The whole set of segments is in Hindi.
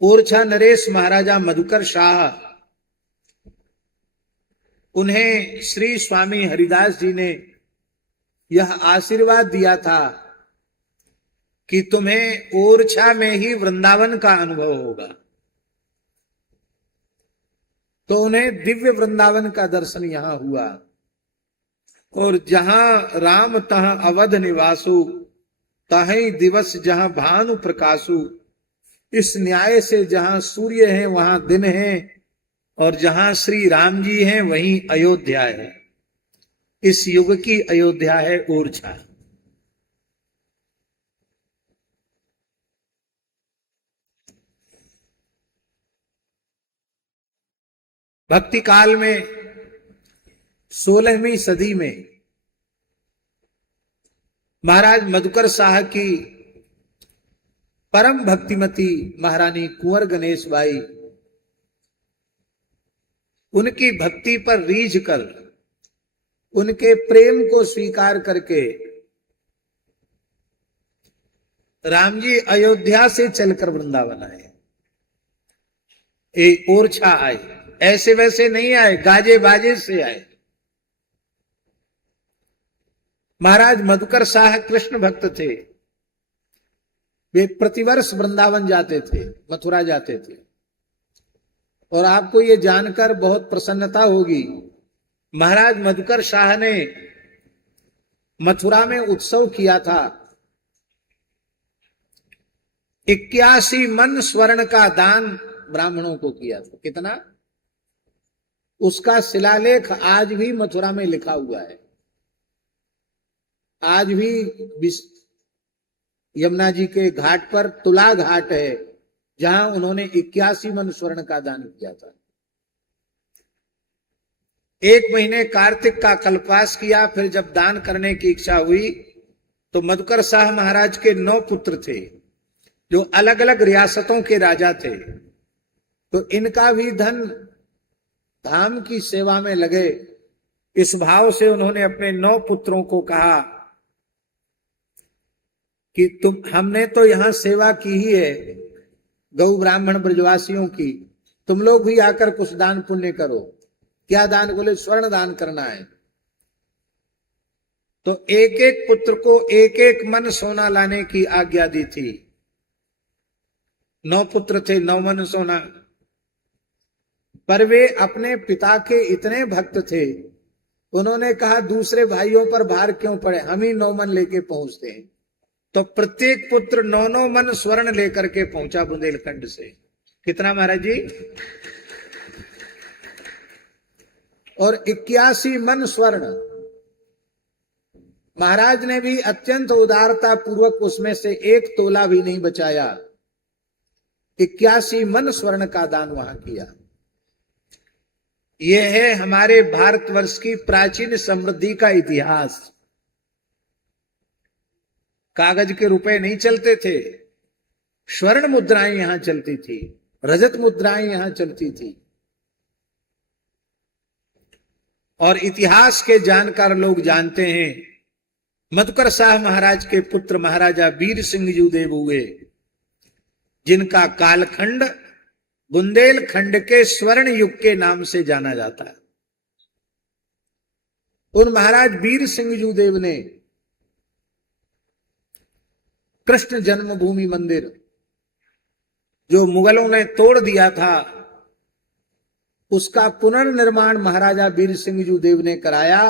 ओरछा नरेश महाराजा मधुकर शाह, उन्हें श्री स्वामी हरिदास जी ने यह आशीर्वाद दिया था कि तुम्हें ओरछा में ही वृंदावन का अनुभव होगा। तो उन्हें दिव्य वृंदावन का दर्शन यहां हुआ। और जहां राम तह अवध निवासु, तहीं दिवस जहां भानु प्रकाशु। इस न्याय से जहां सूर्य है वहां दिन है, और जहां श्री राम जी हैं वहीं अयोध्या है। इस युग की अयोध्या है ओरछा। भक्ति काल में 16वीं सदी में महाराज मधुकर शाह की परम भक्तिमती महारानी कुंवर गणेश बाई, उनकी भक्ति पर रीझ कर, उनके प्रेम को स्वीकार करके राम जी अयोध्या से चलकर वृंदावन आए, ओरछा आए। ऐसे वैसे नहीं आए, गाजे बाजे से आए। महाराज मधुकर शाह कृष्ण भक्त थे। वे प्रतिवर्ष वृंदावन जाते थे, मथुरा जाते थे। और आपको ये जानकर बहुत प्रसन्नता होगी, महाराज मधुकर शाह ने मथुरा में उत्सव किया था। 81 मन स्वर्ण का दान ब्राह्मणों को किया था। कितना? उसका शिलालेख आज भी मथुरा में लिखा हुआ है। आज भी यमुना जी के घाट पर तुला घाट है, जहां उन्होंने 81 मन स्वर्ण का दान किया था। 1 महीने कार्तिक का कल्पवास किया। फिर जब दान करने की इच्छा हुई तो मधुकर शाह महाराज के 9 पुत्र थे, जो अलग अलग रियासतों के राजा थे। तो इनका भी धन धाम की सेवा में लगे। इस भाव से उन्होंने अपने 9 पुत्रों को कहा कि हमने तो यहां सेवा की ही है गौ ब्राह्मण ब्रजवासियों की, तुम लोग भी आकर कुछ दान पुण्य करो। क्या दान? बोले स्वर्ण दान करना है। तो एक एक पुत्र को 1-1 मन सोना लाने की आज्ञा दी थी। 9 पुत्र थे, 9 मन सोना। पर वे अपने पिता के इतने भक्त थे, उन्होंने कहा दूसरे भाइयों पर भार क्यों पड़े, हम ही 9 मन लेके पहुंचते हैं। तो प्रत्येक पुत्र 9-9 मन स्वर्ण लेकर के पहुंचा बुंदेलखंड से। कितना महाराज जी? और 81 मन स्वर्ण। महाराज ने भी अत्यंत उदारता पूर्वक उसमें से 1 तोला भी नहीं बचाया। 81 मन स्वर्ण का दान वहां किया। यह है हमारे भारतवर्ष की प्राचीन समृद्धि का इतिहास। कागज के रुपए नहीं चलते थे, स्वर्ण मुद्राएं यहां चलती थी, रजत मुद्राएं यहां चलती थी। और इतिहास के जानकार लोग जानते हैं, मधुकर शाह महाराज के पुत्र महाराजा वीर सिंह जूदेव हुए, जिनका कालखंड बुंदेलखंड के स्वर्ण युग के नाम से जाना जाता है। उन महाराज वीर सिंह जूदेव ने कृष्ण जन्मभूमि मंदिर, जो मुगलों ने तोड़ दिया था, उसका पुनर्निर्माण महाराजा वीर सिंह जूदेव ने कराया।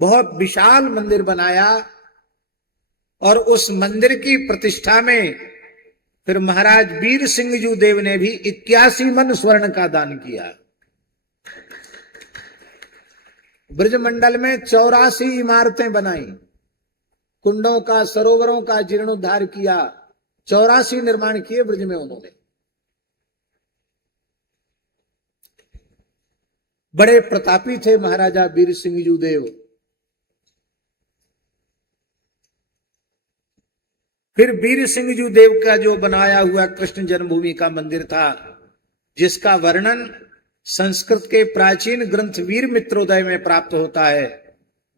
बहुत विशाल मंदिर बनाया। और उस मंदिर की प्रतिष्ठा में फिर महाराज वीर सिंह जूदेव ने भी 81 मन स्वर्ण का दान किया। ब्रजमंडल में 84 इमारतें बनाई, कुंडों का, सरोवरों का जीर्णोद्धार किया। 84 निर्माण किए ब्रज में उन्होंने। बड़े प्रतापी थे महाराजा वीर सिंह जूदेव। फिर वीर सिंह जूदेव का जो बनाया हुआ कृष्ण जन्मभूमि का मंदिर था, जिसका वर्णन संस्कृत के प्राचीन ग्रंथ वीर मित्रोदय में प्राप्त होता है।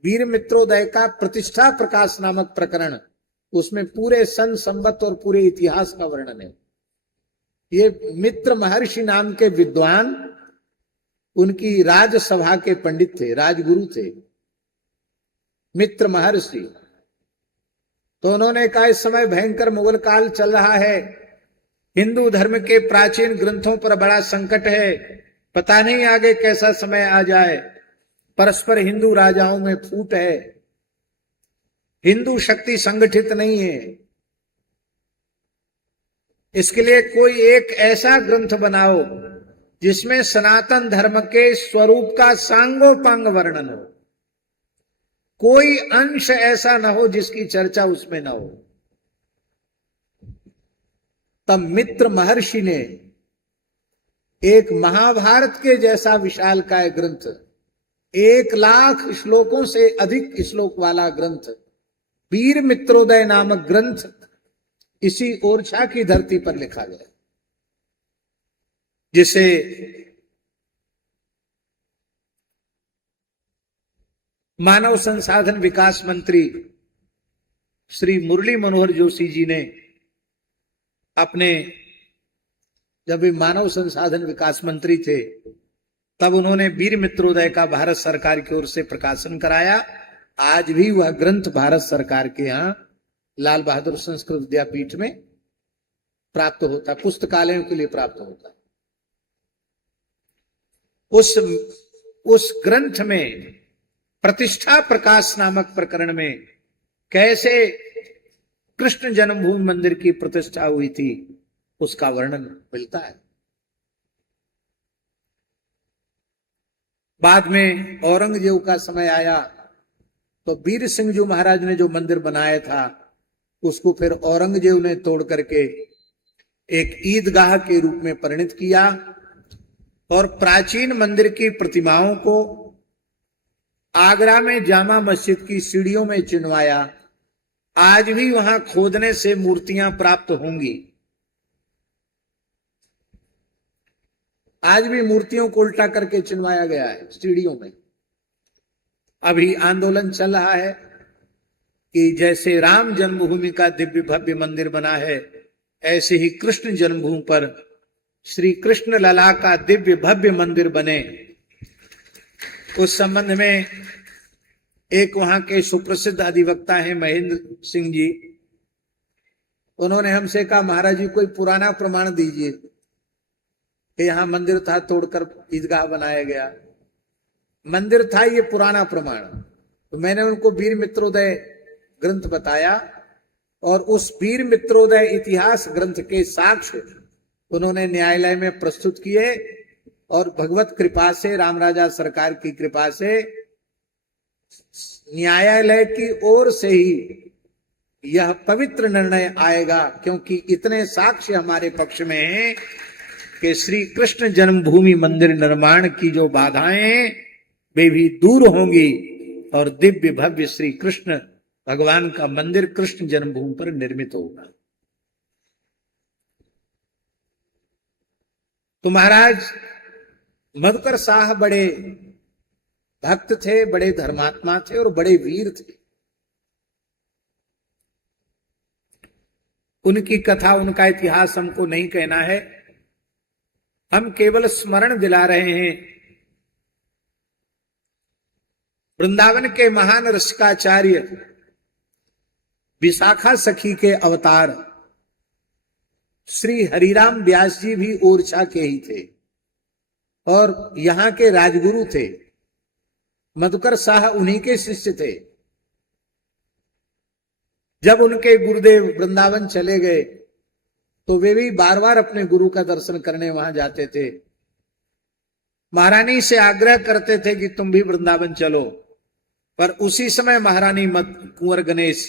वीर मित्रोदय का प्रतिष्ठा प्रकाश नामक प्रकरण, उसमें पूरे सन संवत और पूरे इतिहास का वर्णन है। ये मित्र महर्षि नाम के विद्वान उनकी राजसभा के पंडित थे, राजगुरु थे मित्र महर्षि। तो उन्होंने कहा इस समय भयंकर मुगल काल चल रहा है, हिंदू धर्म के प्राचीन ग्रंथों पर बड़ा संकट है, पता नहीं आगे कैसा समय आ जाए, परस्पर हिंदू राजाओं में फूट है, हिंदू शक्ति संगठित नहीं है, इसके लिए कोई एक ऐसा ग्रंथ बनाओ जिसमें सनातन धर्म के स्वरूप का सांगोपांग वर्णन हो, कोई अंश ऐसा न हो जिसकी चर्चा उसमें न हो। तब मित्र महर्षि ने एक महाभारत के जैसा विशालकाय ग्रंथ, 1,00,000 श्लोकों से अधिक श्लोक वाला ग्रंथ, वीर मित्रोदय नामक ग्रंथ इसी ओरछा की धरती पर लिखा गया, जिसे मानव संसाधन विकास मंत्री श्री मुरली मनोहर जोशी जी ने अपने, जब वे मानव संसाधन विकास मंत्री थे तब उन्होंने वीर मित्रोदय का भारत सरकार की ओर से प्रकाशन कराया। आज भी वह ग्रंथ भारत सरकार के यहाँ लाल बहादुर संस्कृत विद्यापीठ में प्राप्त होता, पुस्तकालयों के लिए प्राप्त होता। उस ग्रंथ में प्रतिष्ठा प्रकाश नामक प्रकरण में कैसे कृष्ण जन्मभूमि मंदिर की प्रतिष्ठा हुई थी उसका वर्णन मिलता है। बाद में औरंगजेब का समय आया तो वीर सिंह जी महाराज ने जो मंदिर बनाया था उसको फिर औरंगजेब ने तोड़ करके एक ईदगाह के रूप में परिणत किया और प्राचीन मंदिर की प्रतिमाओं को आगरा में जामा मस्जिद की सीढ़ियों में चिनवाया। आज भी वहां खोदने से मूर्तियां प्राप्त होंगी, आज भी मूर्तियों को उल्टा करके चिनवाया गया है सीढ़ियों में। अभी आंदोलन चल रहा है कि जैसे राम जन्मभूमि का दिव्य भव्य मंदिर बना है, ऐसे ही कृष्ण जन्मभूमि पर श्री कृष्ण लला का दिव्य भव्य मंदिर बने। उस संबंध में एक वहां के सुप्रसिद्ध अधिवक्ता हैं महेंद्र सिंह जी, उन्होंने हमसे कहा महाराज जी कोई पुराना प्रमाण दीजिए कि यहां मंदिर था तोड़कर ईदगाह बनाया गया। मंदिर था ये पुराना प्रमाण। तो मैंने उनको वीर मित्रोदय ग्रंथ बताया और उस वीर मित्रोदय इतिहास ग्रंथ के साक्ष्य उन्होंने न्यायालय में प्रस्तुत किए और भगवत कृपा से, राम राजा सरकार की कृपा से न्यायालय की ओर से ही यह पवित्र निर्णय आएगा, क्योंकि इतने साक्ष्य हमारे पक्ष में हैं कि श्री कृष्ण जन्मभूमि मंदिर निर्माण की जो बाधाएं वे भी दूर होंगी और दिव्य भव्य श्री कृष्ण भगवान का मंदिर कृष्ण जन्मभूमि पर निर्मित होगा। तो महाराज मधुकर शाह बड़े भक्त थे, बड़े धर्मात्मा थे और बड़े वीर थे। उनकी कथा, उनका इतिहास हमको नहीं कहना है, हम केवल स्मरण दिला रहे हैं। वृंदावन के महान रसिकाचार्य विशाखा सखी के अवतार श्री हरिराम व्यास जी भी ओरछा के ही थे और यहां के राजगुरु थे। मधुकर शाह उन्हीं के शिष्य थे। जब उनके गुरुदेव वृंदावन चले गए तो वे भी बार बार अपने गुरु का दर्शन करने वहां जाते थे। महारानी से आग्रह करते थे कि तुम भी वृंदावन चलो, पर उसी समय महारानी कुंवर गणेश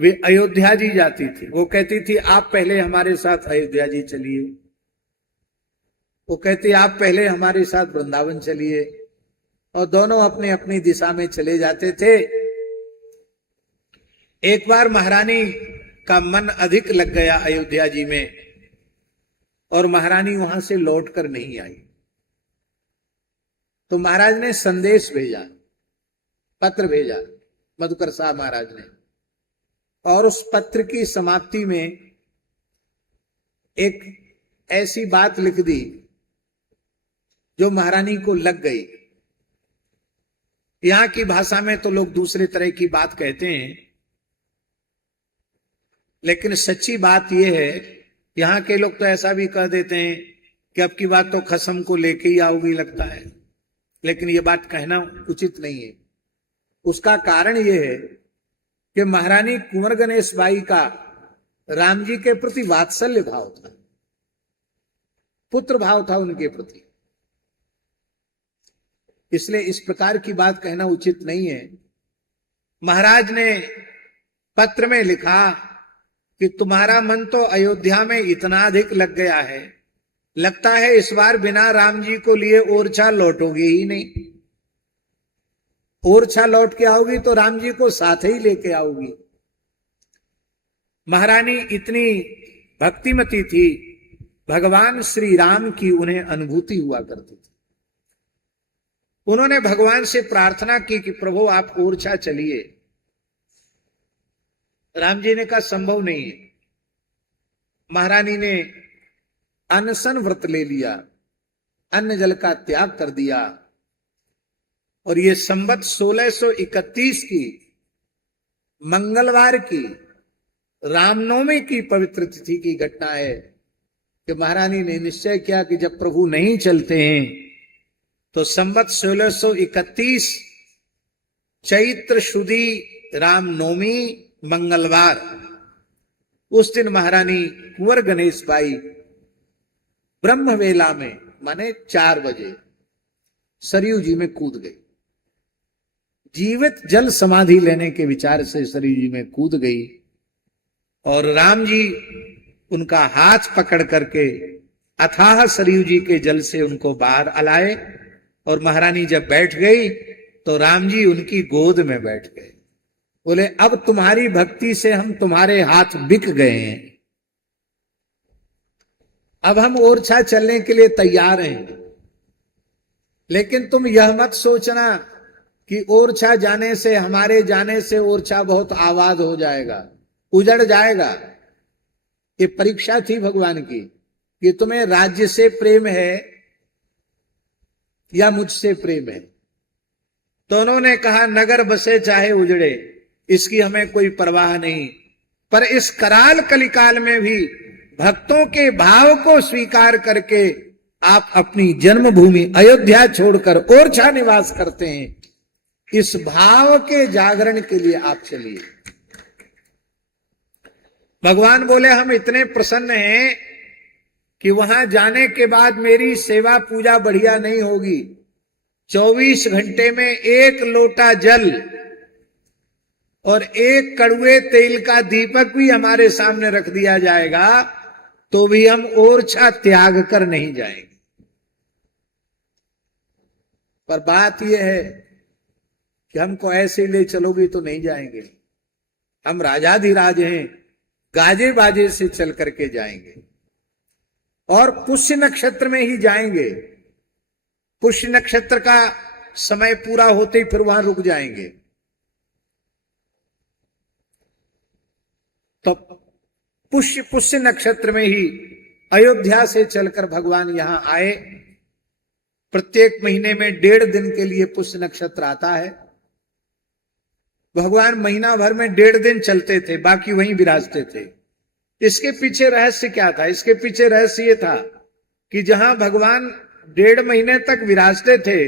वे अयोध्या जी जाती थी। वो कहती थी आप पहले हमारे साथ अयोध्या जी चलिए, वो कहती आप पहले हमारे साथ वृंदावन चलिए, और दोनों अपने अपनी दिशा में चले जाते थे। एक बार महारानी का मन अधिक लग गया अयोध्या जी में और महारानी वहां से लौटकर नहीं आई। तो महाराज ने संदेश भेजा, पत्र भेजा मधुकर शाह महाराज ने, और उस पत्र की समाप्ति में एक ऐसी बात लिख दी जो महारानी को लग गई। यहां की भाषा में तो लोग दूसरे तरह की बात कहते हैं, लेकिन सच्ची बात यह है, यहां के लोग तो ऐसा भी कह देते हैं कि अब की बात तो खसम को लेके ही आओगी लगता है, लेकिन यह बात कहना उचित नहीं है। उसका कारण यह है कि महारानी कुंवर गणेश बाई का राम जी के प्रति वात्सल्य भाव था, पुत्र भाव था उनके प्रति, इसलिए इस प्रकार की बात कहना उचित नहीं है। महाराज ने पत्र में लिखा कि तुम्हारा मन तो अयोध्या में इतना अधिक लग गया है, लगता है इस बार बिना राम जी को लिए ओरछा लौटोगे ही नहीं। ओरछा लौट के आओगी तो राम जी को साथ ही लेके आओगी। महारानी इतनी भक्तिमती थी, भगवान श्री राम की उन्हें अनुभूति हुआ करती थी। उन्होंने भगवान से प्रार्थना की कि प्रभु आप ओरछा चलिए। राम जी ने कहा संभव नहीं है। महारानी ने अनशन व्रत ले लिया, अन्न जल का त्याग कर दिया, और ये संवत 1631 की मंगलवार की रामनवमी की पवित्र तिथि की घटना है कि महारानी ने निश्चय किया कि जब प्रभु नहीं चलते हैं तो संवत 1631 चैत्र शुदी रामनवमी मंगलवार, उस दिन महारानी कुंवर गणेश बाई ब्रह्म वेला में माने 4 बजे सरयू जी में कूद गई। जीवित जल समाधि लेने के विचार से सरयू जी में कूद गई और राम जी उनका हाथ पकड़ करके अथाह सरयू जी के जल से उनको बाहर अलाए, और महारानी जब बैठ गई तो राम जी उनकी गोद में बैठ गए। बोले अब तुम्हारी भक्ति से हम तुम्हारे हाथ बिक गए हैं, अब हम ओरछा चलने के लिए तैयार हैं, लेकिन तुम यह मत सोचना कि ओरछा जाने से, हमारे जाने से ओरछा बहुत आबाद हो जाएगा, उजड़ जाएगा। ये परीक्षा थी भगवान की कि तुम्हें राज्य से प्रेम है या मुझसे प्रेम है। तो उन्होंने कहा नगर बसे चाहे उजड़े, इसकी हमें कोई परवाह नहीं, पर इस कराल कलिकाल में भी भक्तों के भाव को स्वीकार करके आप अपनी जन्मभूमि अयोध्या छोड़कर ओरछा निवास करते हैं, इस भाव के जागरण के लिए आप चलिए। भगवान बोले हम इतने प्रसन्न हैं कि वहां जाने के बाद मेरी सेवा पूजा बढ़िया नहीं होगी। 24 घंटे में 1 लोटा जल और 1 कड़ुए तेल का दीपक भी हमारे सामने रख दिया जाएगा तो भी हम ओरछा त्याग कर नहीं जाएंगे। पर बात यह है कि हमको ऐसे ले चलोगी तो नहीं जाएंगे। हम राजाधिराज हैं, गाजे बाजे से चल करके जाएंगे और पुष्य नक्षत्र में ही जाएंगे। पुष्य नक्षत्र का समय पूरा होते ही फिर वहां रुक जाएंगे। तो पुष्य नक्षत्र में ही अयोध्या से चलकर भगवान यहां आए। प्रत्येक महीने में 1.5 दिन के लिए पुष्य नक्षत्र आता है। भगवान महीना भर में 1.5 दिन चलते थे, बाकी वहीं विराजते थे। इसके पीछे रहस्य क्या था? इसके पीछे रहस्य ये था कि जहां भगवान 1.5 महीने तक विराजते थे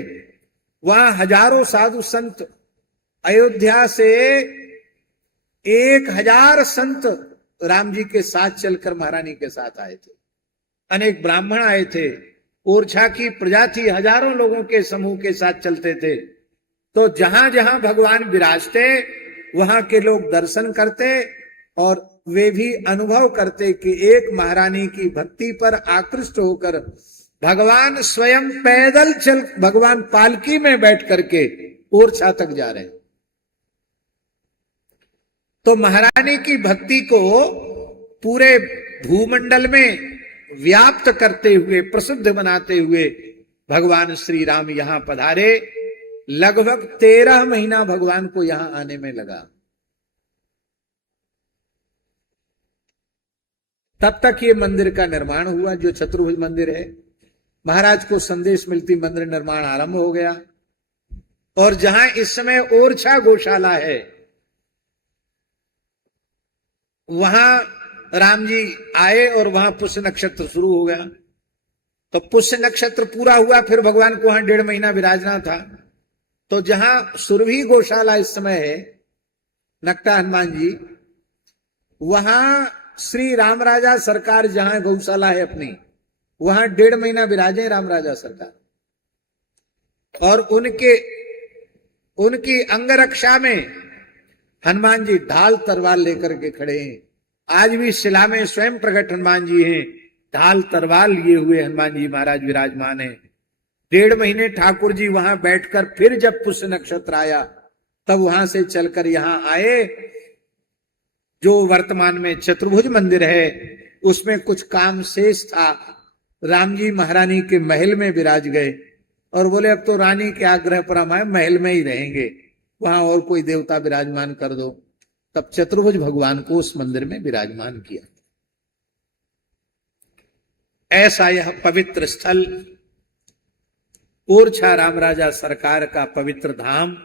वहां हजारों साधु संत, अयोध्या से 1000 संत राम जी के साथ चलकर महारानी के साथ आए थे। अनेक ब्राह्मण आए थे, ओरछा की प्रजा थी, हजारों लोगों के समूह के साथ चलते थे। तो जहां जहां भगवान विराजते वहां के लोग दर्शन करते और वे भी अनुभव करते कि एक महारानी की भक्ति पर आकृष्ट होकर भगवान स्वयं पैदल चल, भगवान पालकी में बैठ करके ओरछा तक जा रहे हैं। तो महारानी की भक्ति को पूरे भूमंडल में व्याप्त करते हुए, प्रसिद्ध बनाते हुए भगवान श्री राम यहां पधारे। लगभग 13 महीना भगवान को यहां आने में लगा। तब तक ये मंदिर का निर्माण हुआ, जो चतुर्भुज मंदिर है। महाराज को संदेश मिलती मंदिर निर्माण आरंभ हो गया। और जहां इस समय ओरछा गौशाला है, वहां राम जी आए और वहां पुष्य नक्षत्र शुरू हो गया। तो पुष्य नक्षत्र पूरा हुआ, फिर भगवान को वहां 1.5 महीना विराजना था। तो जहां सुरभि गौशाला इस समय है, नकटा हनुमान जी, वहां श्री राम राजा सरकार जहां गौशाला है अपनी, वहां 1.5 महीना विराजे राम राजा सरकार। और उनकी अंगरक्षा में हनुमान जी ढाल तलवार लेकर के खड़े हैं। आज भी शिला में स्वयं प्रकट हनुमान जी हैं, ढाल तलवार लिए हुए हनुमान जी महाराज विराजमान है। 1.5 महीने ठाकुर जी वहां बैठकर फिर जब पुष्य नक्षत्र आया, तब वहां से चलकर यहां आए। जो वर्तमान में चतुर्भुज मंदिर है, उसमें कुछ काम शेष था। राम जी महारानी के महल में विराज गए और बोले अब तो रानी के आग्रह पर हम महल में ही रहेंगे, वहां और कोई देवता विराजमान कर दो। तब चतुर्भुज भगवान को उस मंदिर में विराजमान किया। ऐसा यह पवित्र स्थल ओरछा राम राजा सरकार का पवित्र धाम